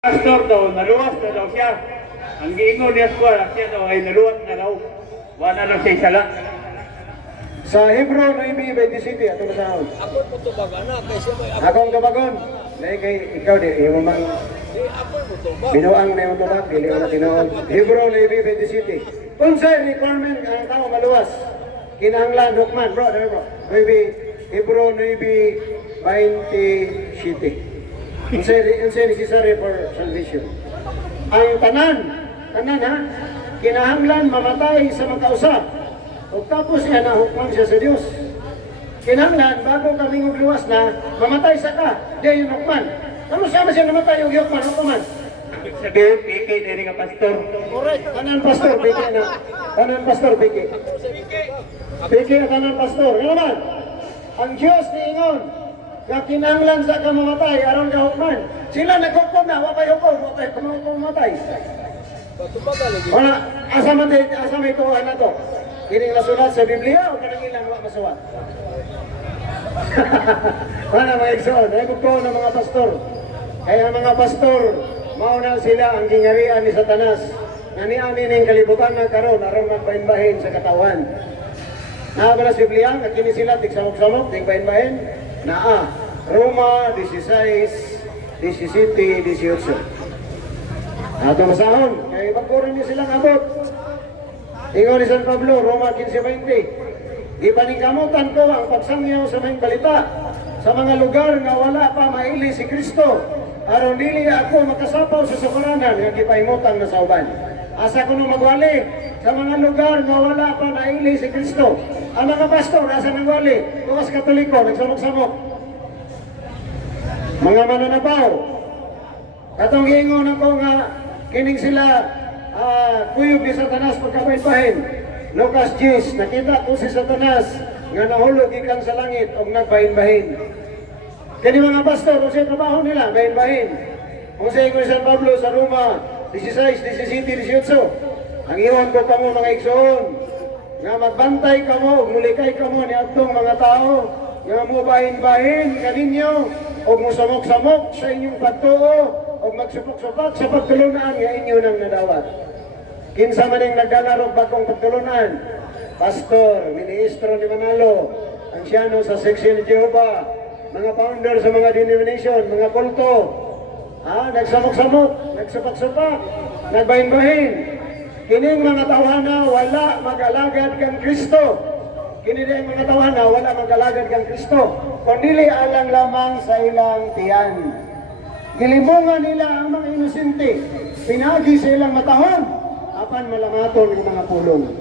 Pastor daw, naluwas na daw siya. Ang giingon niya siya daw ay naluwas na daw. Wala lang siya isa lang. Sa Hebrew 9:27 ato masahon. Ako mo to bag anak kay siya may Akong kabagon. Dahil kay ikaw di imo mang ako mo to bag. binuang na yung tubag, dili mo na tinuod. Hebrew 9:27. Kung sa requirement ang tao maluwas, kinahanglan hukman, bro, maybe Hebrew 9:27. Kung sa necessary for salvation. Ang tanan ha, kinahanglan mamatay sa magkausap. O tapos siya nahukman siya sa Diyos. Kinahanglan, bago kami luwas na, mamatay sa ka, di yung hukman. Ano sama siya namatay yung hukman, hukman? Sabihin, PK din nga pastor. Correct. Kanan pastor, PK na. Kanan pastor, PK. PK na kanan pastor. Ano naman? Ang Diyos ni Ingon, na kinahanglan sa ka mamatay, aron ka hukman. Sila naghukom na, wapay hukom, wapay mamatay. Wala, asa may tuhan na to? Kining nasulat sa Biblia o kanang ilang masulat? Wala mga igsoon, ay bugto ng mga pastor. Kaya ang mga pastor, mauna sila ang gingarian ni Satanas. Naniani ning kalibutan na karon aron magbahin-bahin sa katawan. Nakabala sa Biblia, at kini sila tigsamok-samok, tigbahin-bahin, naa. Roma 16, 17, 18. Ato masahon, kaya magkurin niyo silang abot. Ingon ni San Pablo, Roma 15:20. Ipaningkamutan ko ang pagsangyaw sa mga balita sa mga lugar nga wala pa maili si Kristo. Aron dili ako makasapaw sa sukaranan nga gipahimutang na sa uban. Asa ko nung magwali sa mga lugar nga wala pa maili si Kristo. Ang mga pastor, asa nang wali? Tuwas Katoliko, nagsamok-samok. Mga mananabaw. Katong giingon ako nga kining sila kuyog ni Satanas pagkabahin-bahin. Lucas 10, nakita ko si Satanas nga nahulog ikan sa langit o nagbahin-bahin. Kani mga pastor, kung siya trabaho nila, bahin-bahin. Kung siya ni San Pablo sa Roma 16, 17, 18, ang iwan ko kamo mga igsoon, nga magbantay kamo, mulikay kamo ni atong mga tao, nga mo bahin-bahin kaninyo, o mo samok-samok sa inyong pagtuo, o magsupok-supak sa pagtulunan nga inyo nang nadawat. Kinsa man ang nagdalarog bagong pagtulunan, pastor, ministro ni Manalo, ansyano sa Section ni Jehovah, mga founder sa mga denomination, mga kulto, nagsamok-samok, nagsupak-supak, nagbahin-bahin. Kining mga tawhana wala mag-alagad kang Kristo. Kini din mga tawhana wala mag-alagad kang Kristo, kundi alang lamang sa ilang tiyan. Gilimungan nila ang mga inosente, pinagi sa ilang matahon, apan malamaton ng mga pulong.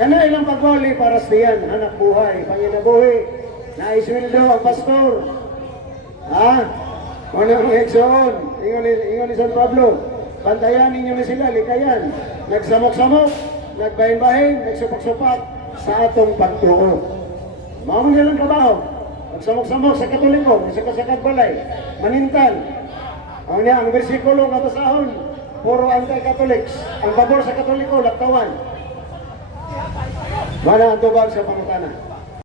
Kana ilang pagwali para sa tiyan, anak buhay, panginabuhi, naisweldo ang pastor. Mga mga igsoon, ingon ni San Pablo, bantayan ninyo na sila, likayan. Nagsamok-samok, nagbahin-bahin, nagsupak-supak sa atong pagtuo. Maamon nilang trabaho, nagsamok-samok sa Katoliko, sa kasakad balay, manintal. Ang niya, ang bersikulo nga basahon, puro anti-Catholics. Ang pabor sa Katoliko, laktawan. Mana ang tubag sa pangutana.